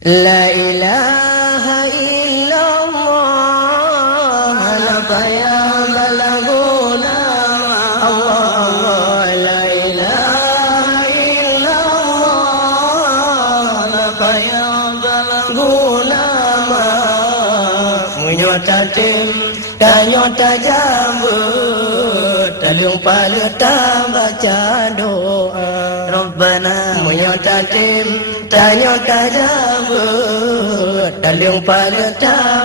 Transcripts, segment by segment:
La ilaha illallah, labbaik balaghuna Allah Allah. La ilaha illallah, labbaik balaghuna menyota tim nyota jambut dalam pada baca doa Rabbana menyota tim nyota jambut dalam pada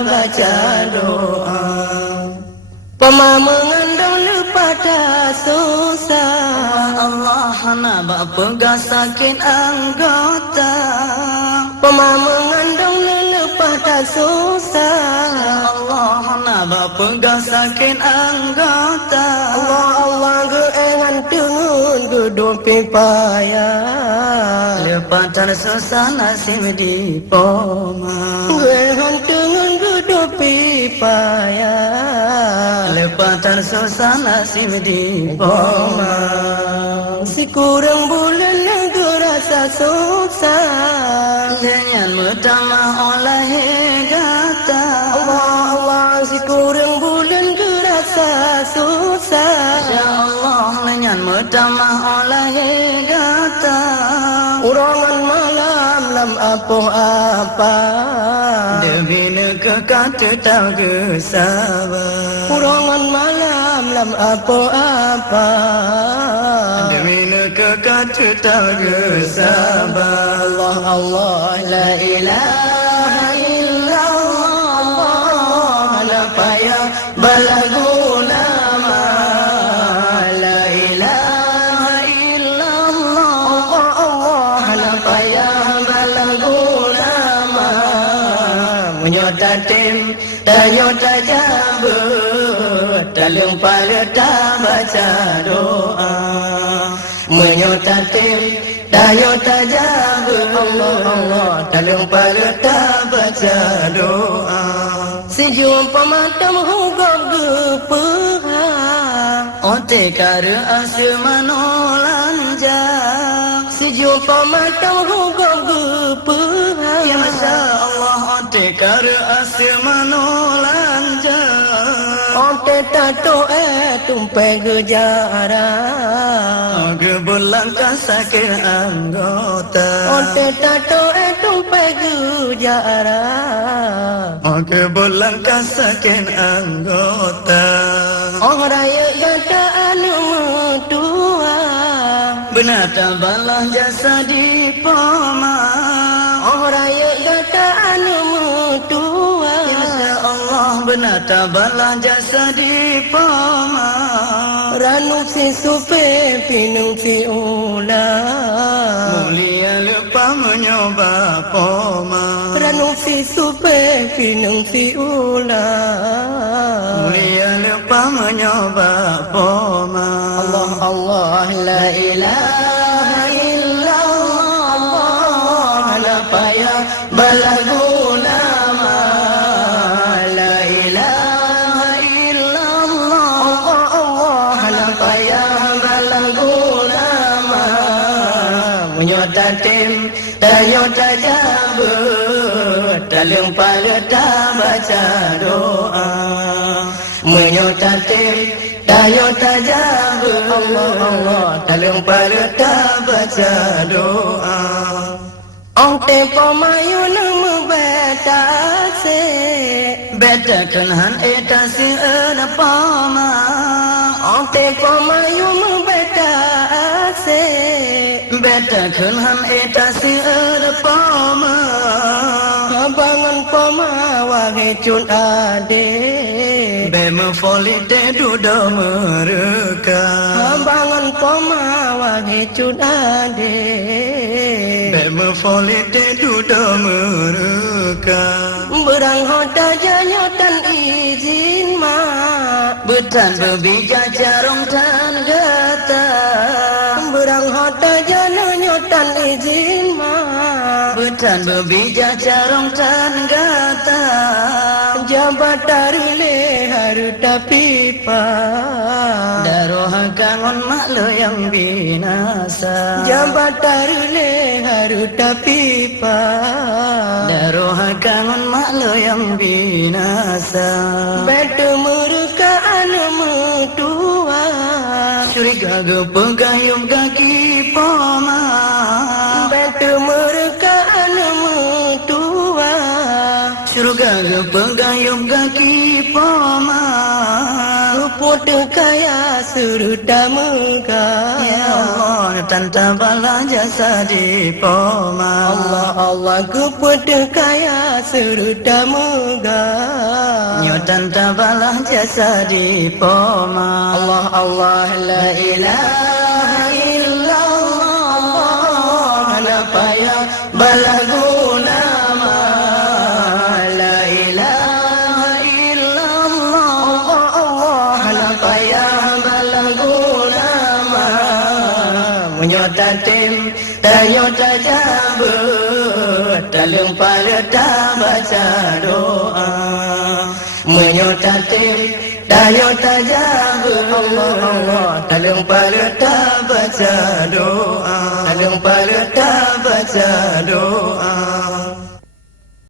baca doa Pema mengandung lepata susah Allah nak bapa sakit anggota Pema mengandung lepata susah Allah nak bapa sakit anggota Allah Allah geengan tungun gedopi payah lepatan susah nasib di poma geengan tungun gedopi payah lepatan susah nasib di poma si kurang bulan lagu rasa susah dengan metama oleh gata Allah Allah si kurang bulan gerasa susah ya Allah dengan metama oleh gata urangan malam lam apa demi nak kata tak sabar urangan malam lam apa demi nak kata tak sabar Allah Allah la ilaha illallah la payah balaguna la ilaha illallah Allah la payah balaguna menyota tim nyota jambut dalam pada baca doa menyota tim nyota jambut Allah Allah dalam pada baca doa si jumpa matam hugam gepeha ote kara asmanolanja si jumpa matam hugam gepeha ya masya Allah ote kara asmanolanja ote tato tumpai gejara gebulang sakit anggota ote tato tumpai gejara gebulang sakit anggota orang raya kata anu tua benar balah jasa di poma orang raya kata anu tua ya Allah benar balah jasa di poma ranu si supe pinung si ula mulia lupa menyoba poma ranu si supe pinung si ula mulia lupa menyoba poma Allah Allah la ilaha illallah la payah balaguna la ilaha illallah Allah la payah balaguna menyota tim nyota jambut dalam pada baca doa menyota tim nyota jambut Allah Allah dalam pada baca doa ong tempo mayu nemu beta se beta kenhan eta si ana pama ong tempo mayu beta se beta kenhan eta si ana pama abangan pama wage cun ade bema folite duda mereka abangan pama wage cun ade bema folite duda mereka berang hoda janyotan izin ma betan berbija jarong tan gata berang hoda janyotan izin ma betan berbija jarong tan gata Jabatarule haru tapipa Daroha kangon maklo yang binasa Jabatarule haru tapipa Daroha kangon maklo yang binasa Betu muruka anu mutua Curiga gepegayum kaki poma Betu muruka anu mutua Curiga gepegayum kaki poma Ruput kaya suruda muka Ya Allah tanta bala jasa di poma Allah Allah ruput kaya suruda muka Ya tanta bala jasa di poma Allah Allah la ilaha illallah La payah balaguna Tatim tayo tajabut dalam pada baca doa menyotatim tayo tajabut Allah Allah dalam pada baca doa dalam pada baca doa